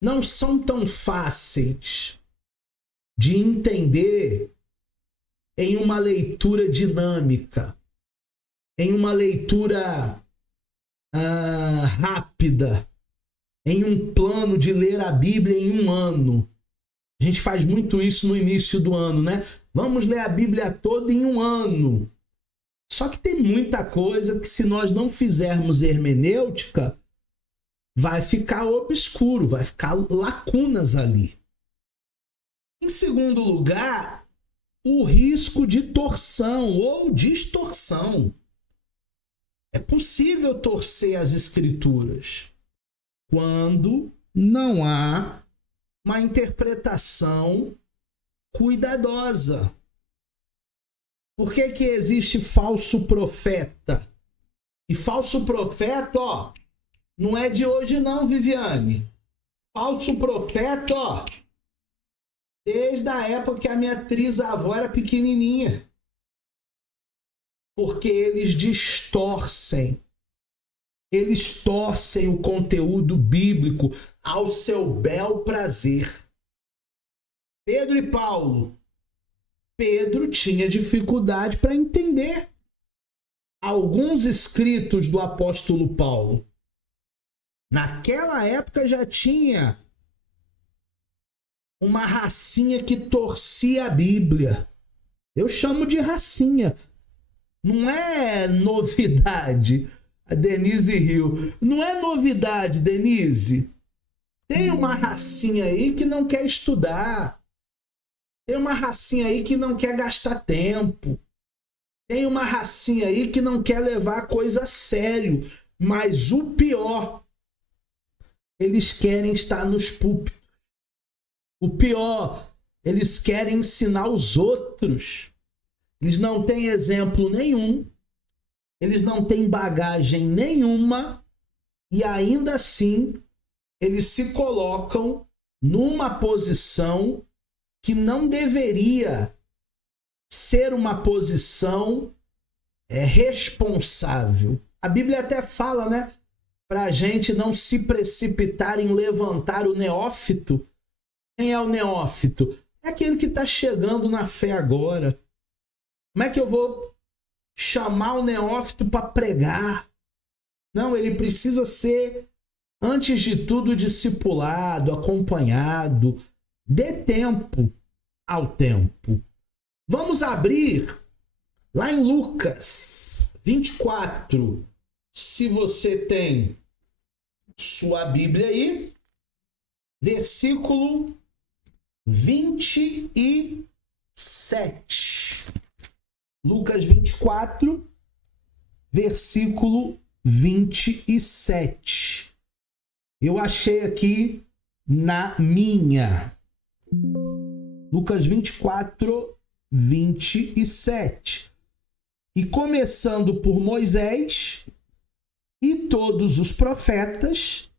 não são tão fáceis de entender em uma leitura dinâmica, em uma leitura rápida, em um plano de ler a Bíblia em um ano. A gente faz muito isso no início do ano, né? Vamos ler a Bíblia toda em um ano. Só que tem muita coisa que, se nós não fizermos hermenêutica, vai ficar obscuro, vai ficar lacunas ali. Em segundo lugar, o risco de torção ou distorção. É possível torcer as Escrituras quando não há uma interpretação cuidadosa. Por que que existe falso profeta? E falso profeta, ó, não é de hoje não, Viviane. Falso profeta, ó, desde a época que a minha trisavó era pequenininha. Porque eles distorcem o conteúdo bíblico ao seu bel prazer. Pedro e Paulo. Pedro tinha dificuldade para entender alguns escritos do apóstolo Paulo. Naquela época já tinha uma racinha que torcia a Bíblia. Eu chamo de racinha. Não é novidade. A Denise riu. Não é novidade, Denise. Tem uma racinha aí que não quer estudar. Tem uma racinha aí que não quer gastar tempo. Tem uma racinha aí que não quer levar a coisa a sério. Mas o pior, eles querem estar nos púlpitos. O pior, eles querem ensinar os outros. Eles não têm exemplo nenhum. Eles não têm bagagem nenhuma. E ainda assim, eles se colocam numa posição que não deveria ser uma posição responsável. A Bíblia até fala, né? Para a gente não se precipitar em levantar o neófito. Quem é o neófito? É aquele que está chegando na fé agora. Como é que eu vou chamar o neófito para pregar? Não, ele precisa ser, antes de tudo, discipulado, acompanhado. Dê tempo ao tempo. Vamos abrir lá em Lucas 24. Se você tem sua Bíblia aí, versículo 27. Lucas 24, versículo 27. Eu achei aqui na minha. Lucas 24, 27. E começando por Moisés e todos os profetas,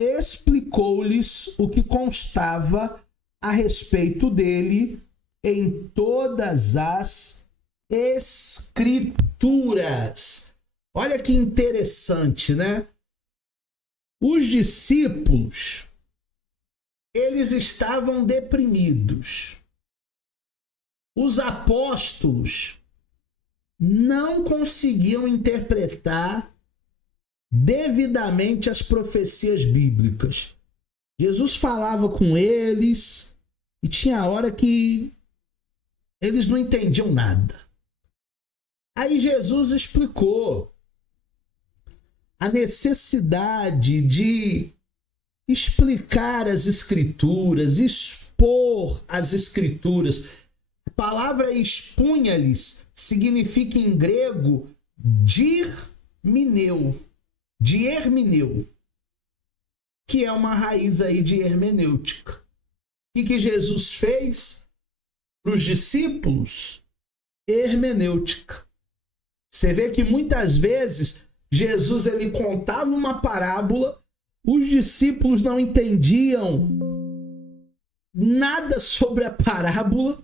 explicou-lhes o que constava a respeito dele em todas as Escrituras. Olha que interessante, né? Os discípulos, eles estavam deprimidos. Os apóstolos não conseguiam interpretar devidamente as profecias bíblicas. Jesus falava com eles e tinha hora que eles não entendiam nada. Aí Jesus explicou a necessidade de explicar as Escrituras, expor as Escrituras. A palavra expunha-lhes significa em grego dirmineu, de hermeneu, que é uma raiz aí de hermenêutica. O que Jesus fez para os discípulos? Hermenêutica. Você vê que muitas vezes Jesus ele contava uma parábola, os discípulos não entendiam nada sobre a parábola,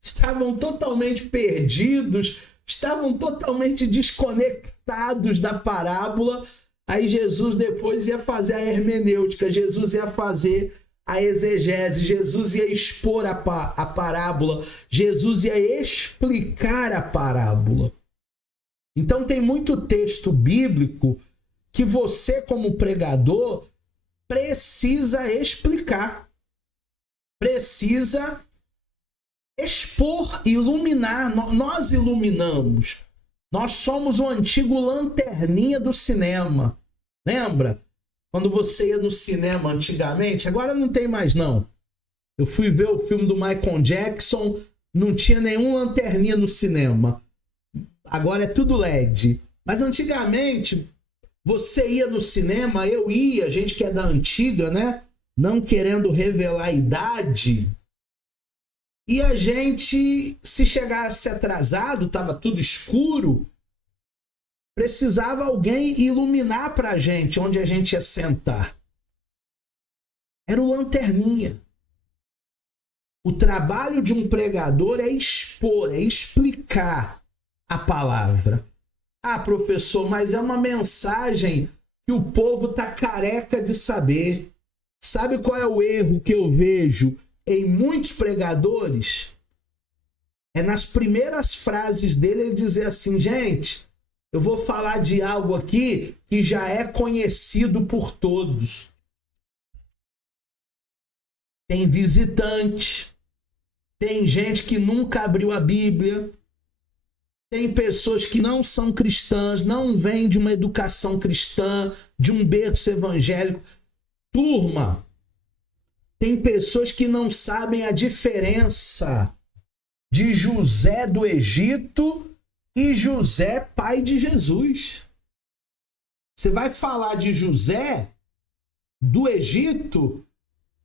estavam totalmente perdidos, estavam totalmente desconectados da parábola. Aí Jesus depois ia fazer a hermenêutica, Jesus ia fazer a exegese, Jesus ia expor a parábola, Jesus ia explicar a parábola. Então tem muito texto bíblico que você, como pregador, precisa explicar, precisa expor, iluminar. Nós iluminamos. Nós somos o antigo lanterninha do cinema. Lembra? Quando você ia no cinema antigamente, agora não tem mais não. Eu fui ver o filme do Michael Jackson, não tinha nenhum lanterninha no cinema. Agora é tudo LED. Mas antigamente, você ia no cinema, eu ia, a gente que é da antiga, né? Não querendo revelar a idade. E a gente, se chegasse atrasado, estava tudo escuro, precisava alguém iluminar para a gente onde a gente ia sentar. Era o lanterninha. O trabalho de um pregador é expor, é explicar a palavra. Ah, professor, mas é uma mensagem que o povo está careca de saber. Sabe qual é o erro que eu vejo em muitos pregadores? É nas primeiras frases dele ele dizer assim, gente, eu vou falar de algo aqui que já é conhecido por todos. Tem visitante, tem gente que nunca abriu a Bíblia, tem pessoas que não são cristãs, não vêm de uma educação cristã, de um berço evangélico. Turma, tem pessoas que não sabem a diferença de José do Egito e José, pai de Jesus. Você vai falar de José do Egito,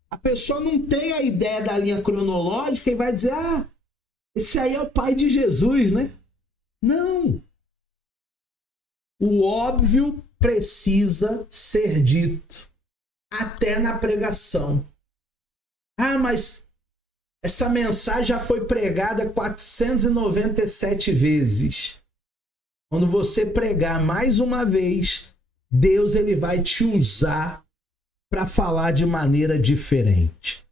a pessoa não tem a ideia da linha cronológica e vai dizer, ah, esse aí é o pai de Jesus, né? Não. O óbvio precisa ser dito, até na pregação. Ah, mas essa mensagem já foi pregada 497 vezes. Quando você pregar mais uma vez, Deus ele vai te usar para falar de maneira diferente.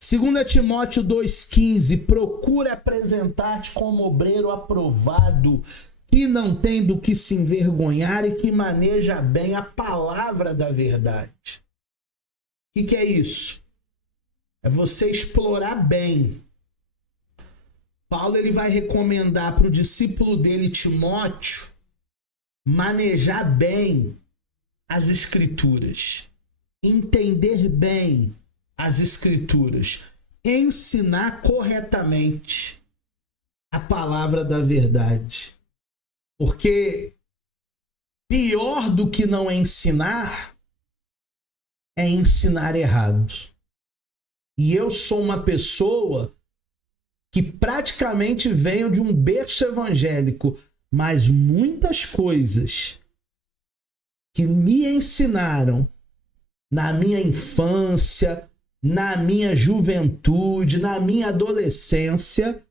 2 Timóteo 2,15, procura apresentar-te como obreiro aprovado, que não tem do que se envergonhar e que maneja bem a palavra da verdade. O que é isso? É você explorar bem. Paulo ele vai recomendar para o discípulo dele, Timóteo, manejar bem as Escrituras, entender bem as Escrituras, ensinar corretamente a palavra da verdade. Porque pior do que não ensinar é ensinar errado. E eu sou uma pessoa que praticamente venho de um berço evangélico, mas muitas coisas que me ensinaram na minha infância, na minha juventude, na minha adolescência,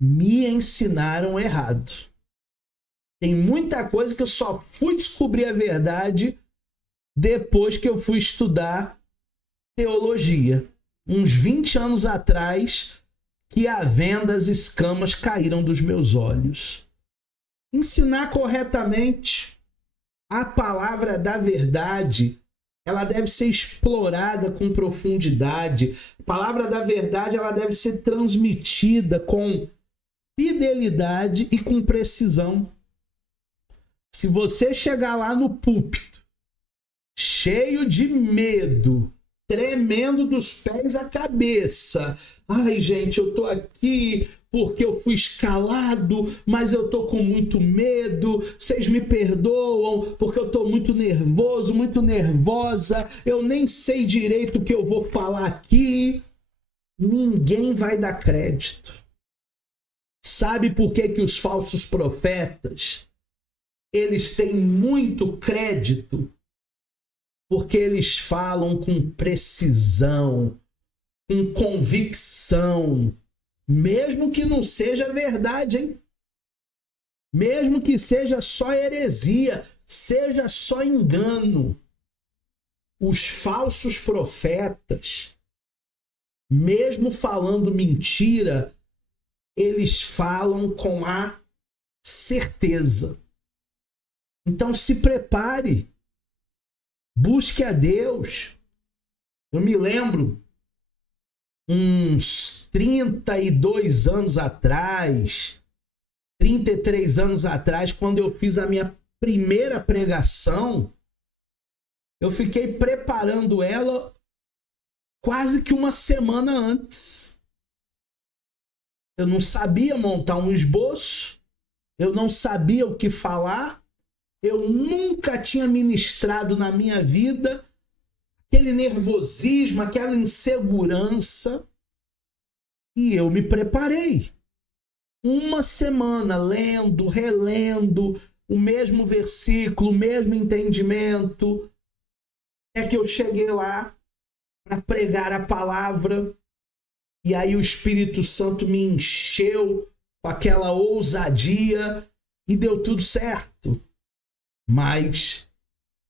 me ensinaram errado. Tem muita coisa que eu só fui descobrir a verdade depois que eu fui estudar teologia. Uns 20 anos atrás, que a venda, as escamas caíram dos meus olhos. Ensinar corretamente a palavra da verdade, ela deve ser explorada com profundidade. A palavra da verdade, ela deve ser transmitida com fidelidade e com precisão. Se você chegar lá no púlpito, cheio de medo, tremendo dos pés à cabeça, ai gente, eu tô aqui porque eu fui escalado, mas eu tô com muito medo, vocês me perdoam porque eu tô muito nervoso, muito nervosa, eu nem sei direito o que eu vou falar aqui. Ninguém vai dar crédito. Sabe por que os falsos profetas, eles têm muito crédito? Porque eles falam com precisão, com convicção, mesmo que não seja verdade, hein? Mesmo que seja só heresia, seja só engano. Os falsos profetas, mesmo falando mentira, eles falam com a certeza. Então se prepare. Busque a Deus. Eu me lembro, uns 32 anos atrás, 33 anos atrás, quando eu fiz a minha primeira pregação, eu fiquei preparando ela quase que uma semana antes. Eu não sabia montar um esboço, eu não sabia o que falar, eu nunca tinha ministrado na minha vida, aquele nervosismo, aquela insegurança. E eu me preparei. Uma semana lendo, relendo o mesmo versículo, o mesmo entendimento. É que eu cheguei lá para pregar a palavra. E aí o Espírito Santo me encheu com aquela ousadia e deu tudo certo. Mas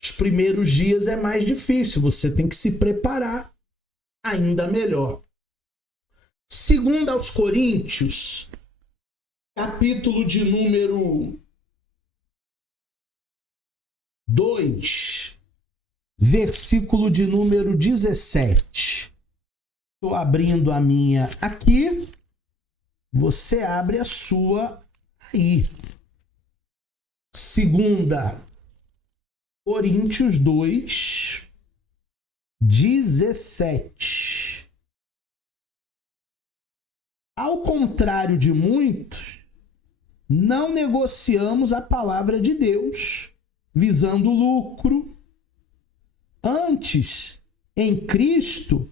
os primeiros dias é mais difícil, você tem que se preparar ainda melhor. Segundo aos Coríntios, capítulo de número 2, versículo de número 17. Estou abrindo a minha aqui, você abre a sua aí. Segunda Coríntios 2, 17. Ao contrário de muitos, não negociamos a palavra de Deus, visando lucro. Antes, em Cristo,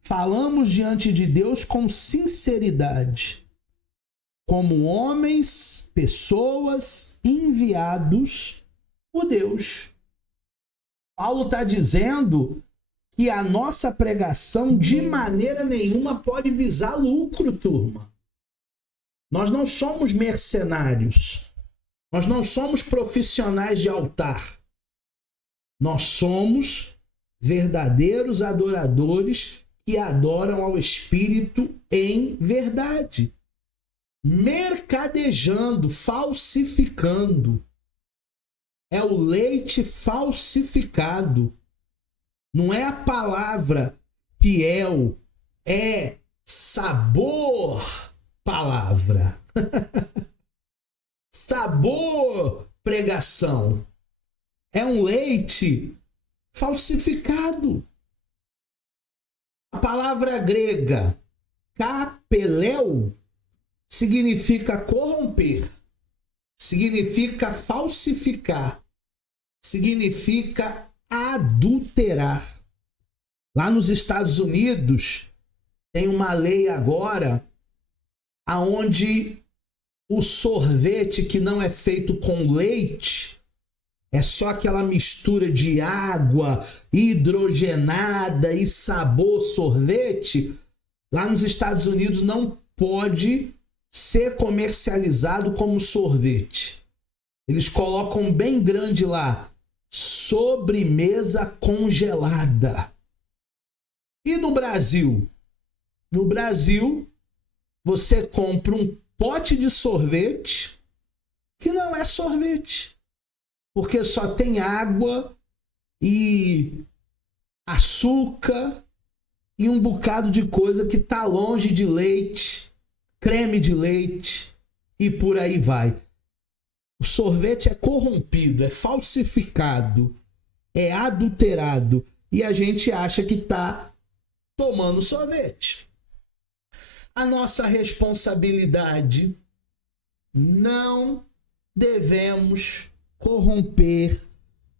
falamos diante de Deus com sinceridade, como homens, pessoas enviados por Deus. Paulo está dizendo que a nossa pregação de maneira nenhuma pode visar lucro, turma. Nós não somos mercenários. Nós não somos profissionais de altar. Nós somos verdadeiros adoradores que adoram ao Espírito em verdade. Mercadejando, falsificando. É o leite falsificado. Não é a palavra fiel, é sabor palavra. Sabor pregação. É um leite falsificado. A palavra grega kapeléu significa corromper, significa falsificar, significa adulterar. Lá nos Estados Unidos tem uma lei agora aonde o sorvete que não é feito com leite, é só aquela mistura de água hidrogenada e sabor sorvete, lá nos Estados Unidos não pode ser comercializado como sorvete. Eles colocam bem grande lá, sobremesa congelada. E no Brasil? No Brasil, você compra um pote de sorvete que não é sorvete, porque só tem água e açúcar e um bocado de coisa que está longe de leite, creme de leite e por aí vai. O sorvete é corrompido, é falsificado, é adulterado e a gente acha que está tomando sorvete. A nossa responsabilidade, não devemos corromper,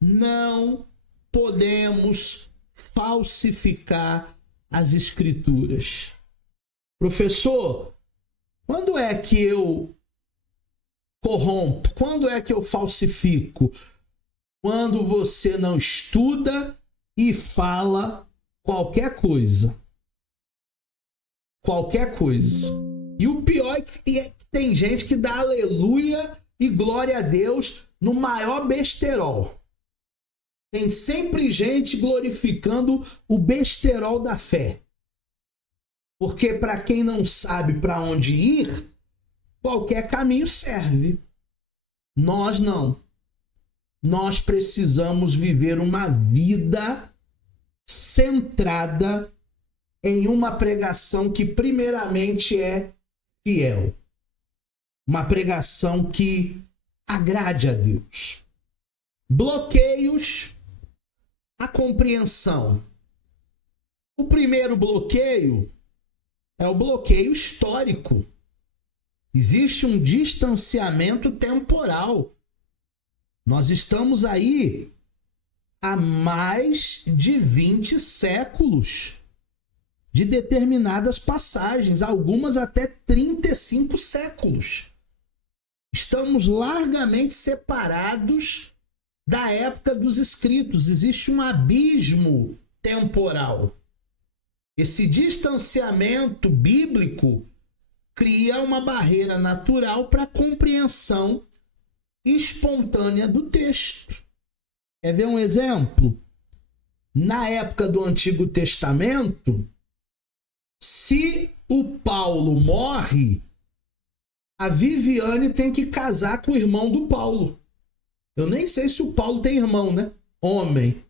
não podemos falsificar as Escrituras. Professor, quando é que eu corrompo? Quando é que eu falsifico? Quando você não estuda e fala qualquer coisa. Qualquer coisa. E o pior é que tem gente que dá aleluia e glória a Deus no maior besterol. Tem sempre gente glorificando o besterol da fé. Porque para quem não sabe para onde ir, qualquer caminho serve. Nós não. Nós precisamos viver uma vida centrada em uma pregação que primeiramente é fiel. Uma pregação que agrade a Deus. Bloqueios à compreensão. O primeiro bloqueio é o bloqueio histórico. Existe um distanciamento temporal. Nós estamos aí há mais de 20 séculos de determinadas passagens, algumas até 35 séculos. Estamos largamente separados da época dos escritos. Existe um abismo temporal. Esse distanciamento bíblico cria uma barreira natural para a compreensão espontânea do texto. Quer ver um exemplo? Na época do Antigo Testamento, se o Paulo morre, a Viviane tem que casar com o irmão do Paulo. Eu nem sei se o Paulo tem irmão, né? Homem.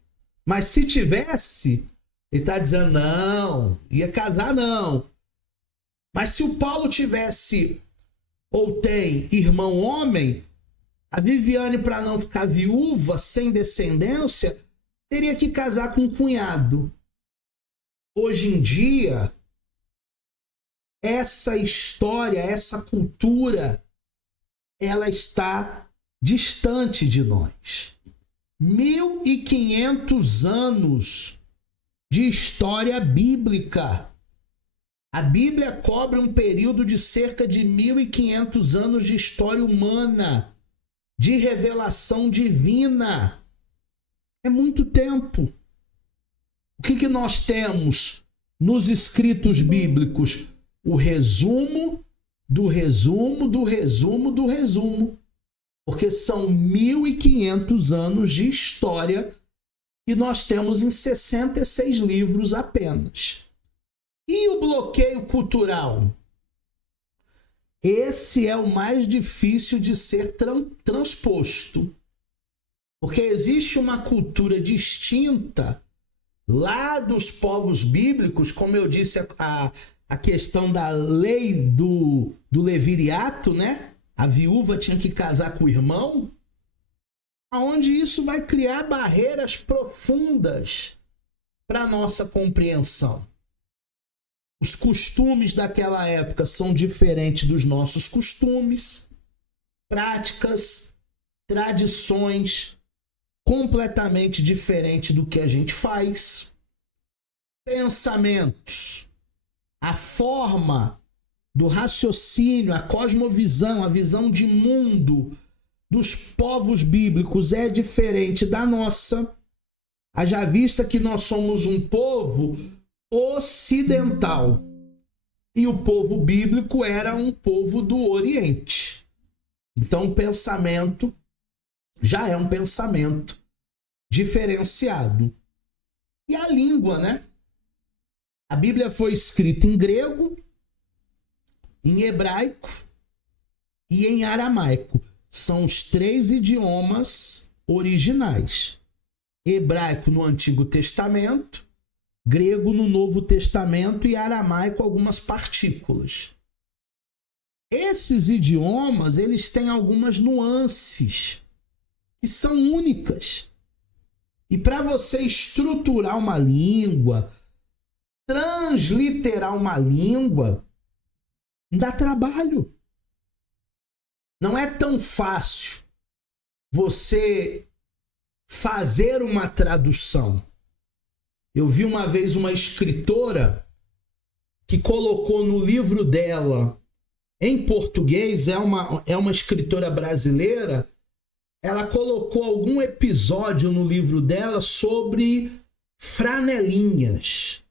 Mas se tivesse, ele está dizendo, não, ia casar não. Mas se o Paulo tivesse ou tem irmão homem, a Viviane, para não ficar viúva, sem descendência, teria que casar com um cunhado. Hoje em dia, essa história, essa cultura, ela está distante de nós. 1500 anos de história bíblica. A Bíblia cobre um período de cerca de 1500 anos de história humana, de revelação divina. É muito tempo. O que nós temos nos escritos bíblicos? O resumo do resumo do resumo do resumo. Porque são 1500 anos de história que nós temos em 66 livros apenas. E o bloqueio cultural? Esse é o mais difícil de ser transposto. Porque existe uma cultura distinta lá dos povos bíblicos, como eu disse, a questão da lei do levirato, né? A viúva tinha que casar com o irmão, aonde isso vai criar barreiras profundas para a nossa compreensão. Os costumes daquela época são diferentes dos nossos costumes, práticas, tradições completamente diferentes do que a gente faz, pensamentos, a forma do raciocínio, a cosmovisão, a visão de mundo dos povos bíblicos é diferente da nossa. Haja vista que nós somos um povo ocidental e o povo bíblico era um povo do Oriente. Então o pensamento já é um pensamento diferenciado. E a língua, né? A Bíblia foi escrita em grego, em hebraico e em aramaico. São os 3 idiomas originais. Hebraico no Antigo Testamento, grego no Novo Testamento e aramaico algumas partículas. Esses idiomas, eles têm algumas nuances que são únicas. E para você estruturar uma língua, transliterar uma língua, dá trabalho. Não é tão fácil você fazer uma tradução. Eu vi uma vez uma escritora que colocou no livro dela, em português, é uma escritora brasileira, ela colocou algum episódio no livro dela sobre franelinhas.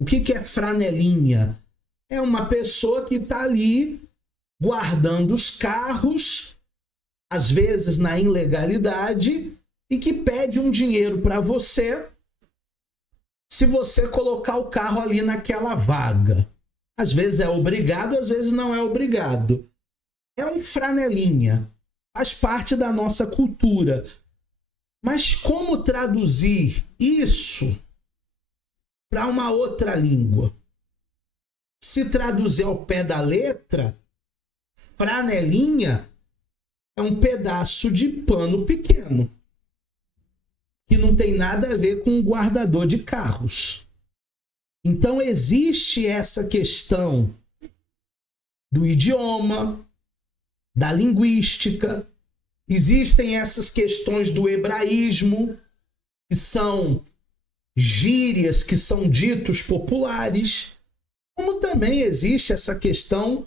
O que é franelinha? É uma pessoa que está ali guardando os carros, às vezes na ilegalidade, e que pede um dinheiro para você se você colocar o carro ali naquela vaga. Às vezes é obrigado, às vezes não é obrigado. É um franelinha. Faz parte da nossa cultura. Mas como traduzir isso para uma outra língua? Se traduzir ao pé da letra, franelinha é um pedaço de pano pequeno, que não tem nada a ver com um guardador de carros. Então existe essa questão do idioma, da linguística, existem essas questões do hebraísmo, que são gírias que são ditos populares, como também existe essa questão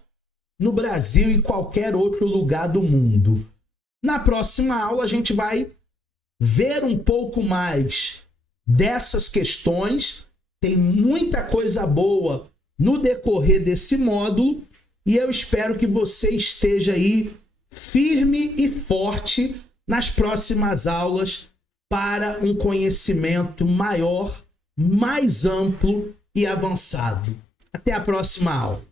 no Brasil e qualquer outro lugar do mundo. Na próxima aula a gente vai ver um pouco mais dessas questões. Tem muita coisa boa no decorrer desse módulo e eu espero que você esteja aí firme e forte nas próximas aulas para um conhecimento maior, mais amplo e avançado. Até a próxima aula.